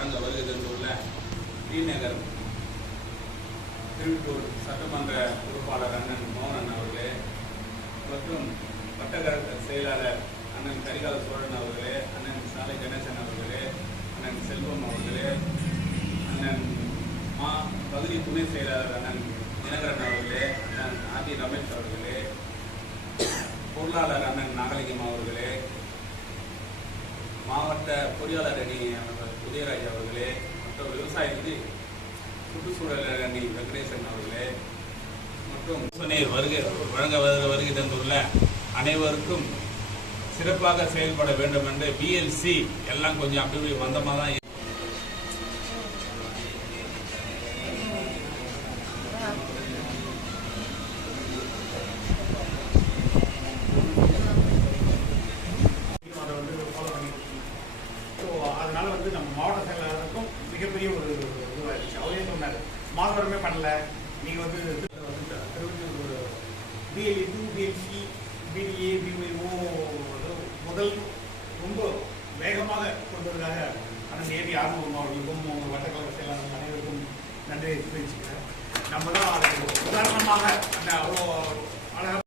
வழங்க வருகை தந்துள்ள டிநகர் திருவிட்டூர் சட்டமன்ற பொறுப்பாளர் அண்ணன் மோகன் அவர்களே மற்றும் வட்டக்கழக செயலாளர் அண்ணன் கரிகால சோழன் அவர்களே, அண்ணன் சாலை கணேசன் அவர்களே, அண்ணன் செல்வம் அவர்களே, அண்ணன் பகுதி துணை செயலாளர் அண்ணன் தினகரன் அவர்களே, அண்ணன் ஆதி ரமேஷ் அவர்களே, பொருளாளர் அண்ணன் நாகலிங்கம் அவர்களே, மாவட்ட பொறியாளர் அணி உதயராஜ் அவர்களே, மற்றும் விவசாய நிதி சுற்றுச்சூழல் அணி வெங்கடேசன் அவர்களே மற்றும் வழங்க வருகை தந்துள்ள அனைவருக்கும் சிறப்பாக செயல்பட வேண்டும் என்று பிஎல்சி எல்லாம் கொஞ்சம் அப்படி மந்தமாக தான் அதனால நம்ம மாவட்ட செயலாளருக்கும் மிகப்பெரிய ஒரு இதுவாக இருந்துச்சு. அவரே சொன்னார், மாதவரமே பண்ணல, நீங்கள் பிஎல்இ 2 பிஎல்சி பிடிஏ பிஓ முதல் ரொம்ப வேகமாக கொண்டதுக்காக அண்ணன் ஏபி ஆர்வம் அவர்களுக்கும் வட்டக்கழக செயலாளர் அனைவருக்கும் நன்றியை தெரிவிச்சுக்கிறேன். நம்ம தான் உதாரணமாக அந்த அவ்வளோ அழகாக